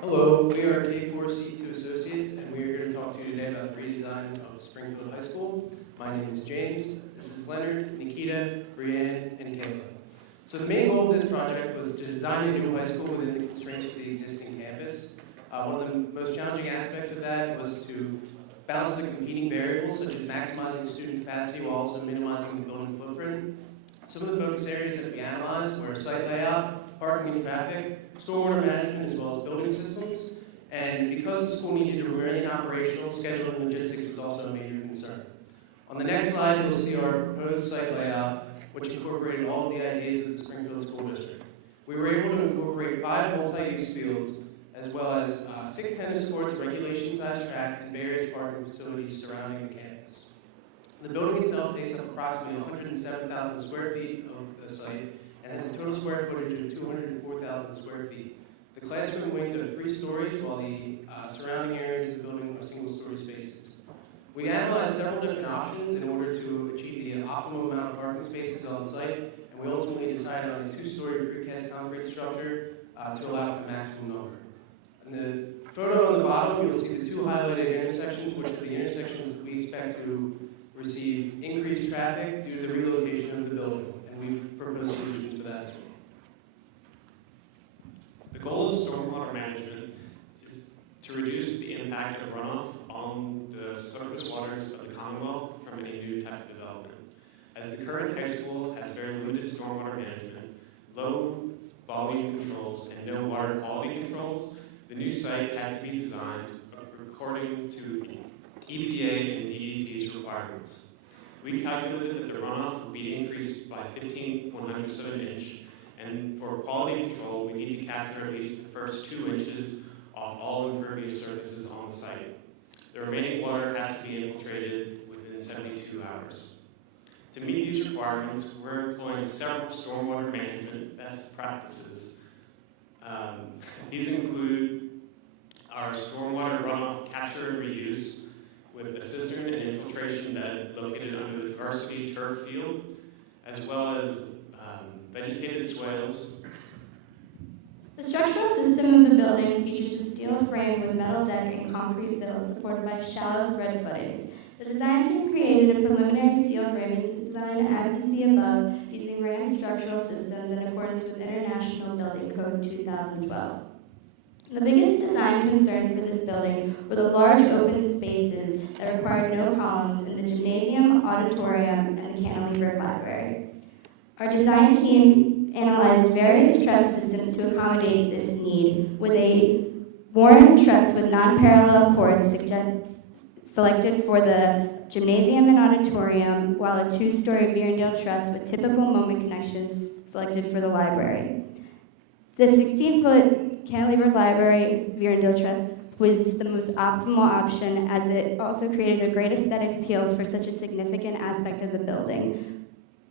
Hello, we are K4C2 Associates, and we are here to talk to you today about the redesign of Springfield High School. My name is James. This is Leonard, Nikita, Brianne, and Kayla. So the main goal of this project was to design a new high school within the constraints of the existing campus. One of the most challenging aspects of that was to balance the competing variables, such as maximizing student capacity while also minimizing the building footprint. Some of the focus areas that we analyzed were site layout, parking and traffic, stormwater management, as well as building systems. And because the school needed to remain operational, scheduling and logistics was also a major concern. On the next slide, you'll see our proposed site layout, which incorporated all of the ideas of the Springfield School District. We were able to incorporate 5 multi-use fields, as well as 6 tennis courts, regulation-sized track, and various parking facilities surrounding the campus. The building itself takes up approximately 107,000 square feet of the site and has a total square footage of 204,000 square feet. The classroom wings are 3 stories, while the surrounding areas of the building are single-story spaces. We analyzed several different options in order to achieve the optimum amount of parking spaces on site, and we ultimately decided on a 2-story precast concrete structure to allow for the maximum number. In the photo on the bottom, you'll see the 2 highlighted intersections, which are the intersections we expect to receive increased traffic due to the relocation of the building, and we've proposed solutions for that as well. The goal of stormwater management is to reduce the impact of runoff on the surface waters of the Commonwealth from any new type of development. As the current high school has very limited stormwater management, low volume controls, and no water quality controls, the new site had to be designed according to EPA and DEP's requirements. We calculated that the runoff would be increased by 15/100ths of an inch, and for quality control, we need to capture at least the first 2 inches off all impervious surfaces on the site. The remaining water has to be infiltrated within 72 hours. To meet these requirements, we're employing several stormwater management best practices. These include our stormwater runoff capture and reuse, with a cistern and infiltration bed located under the varsity turf field, as well as vegetated swales. The structural system of the building features a steel frame with metal deck and concrete bills supported by shallow spread footings. The design team created a preliminary steel framing design as you see above, using RAM structural systems in accordance with International Building Code 2012. The biggest design concern for this building were the large open spaces that required no columns in the gymnasium, auditorium, and the cantilever library. Our design team analyzed various truss systems to accommodate this need, with a Warren truss with non-parallel cords selected for the gymnasium and auditorium, while a 2-story Virendale truss with typical moment connections selected for the library. The 16-foot cantilever library Virendale truss was the most optimal option, as it also created a great aesthetic appeal for such a significant aspect of the building,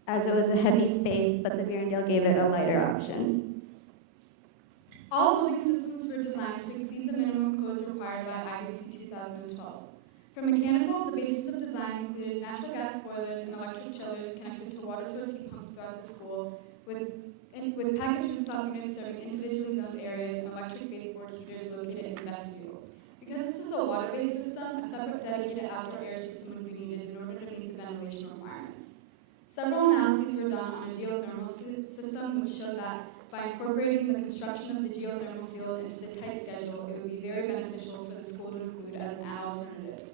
as it was a heavy space, but the Virendale gave it a lighter option. All building systems were designed to exceed the minimum codes required by IBC 2012. For mechanical, the basis of design included natural gas boilers and electric chillers connected to water source heat pumps throughout the school, with packaged rooftop units serving individually zoned areas and electric baseboard heaters located in vestibules. Because this is a water-based system, a separate dedicated outdoor air system would be needed in order to meet the ventilation requirements. Several analyses were done on a geothermal system, which showed that by incorporating the construction of the geothermal field into the tight schedule, it would be very beneficial for the school to include as an alternative.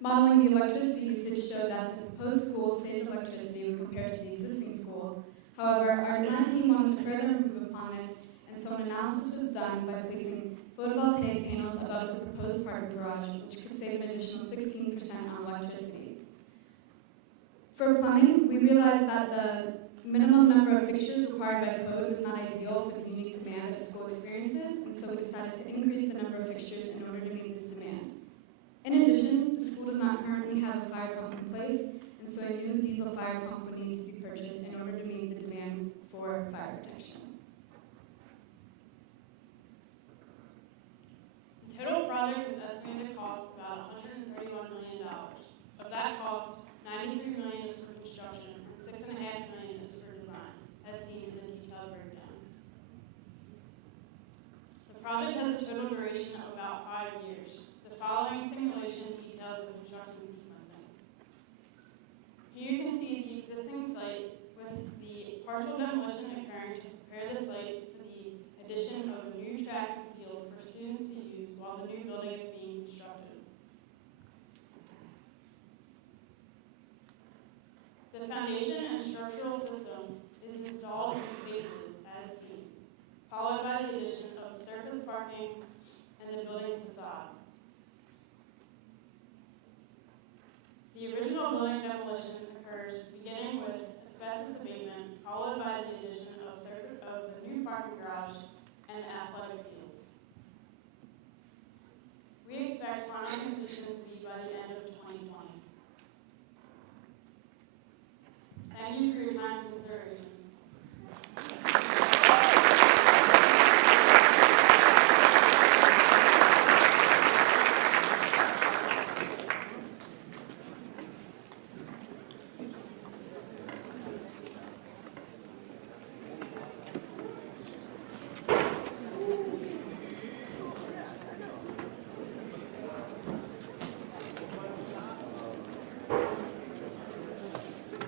Modeling the electricity usage showed that the proposed school saved electricity when compared to the existing school. However, our design team wanted to further improve upon this, and so an analysis was done by placing photovoltaic panels above the proposed parking garage, which could save an additional 16% on electricity. For plumbing, we realized that the minimum number of fixtures required by code was not ideal for the unique demand that school experiences, and so we decided to increase the number of fixtures in order to meet this demand. In addition, the school does not currently have a fire pump in place, and so a new diesel fire pump would need to be purchased in order to meet the demands for fire protection. The total project is estimated to cost about $131 million. Of that cost, $93 million is for construction and $6.5 million is for design, as seen in the detailed breakdown. The project has a total duration of about 5 years. The following simulation details the construction sequencing. Here you can see the existing site with the partial demolition occurring to prepare the site for the addition of a new track and field for students to use while the new building is being constructed. The foundation and structural system is installed in phases as seen, followed by the addition of surface parking and the building facade. The original building demolition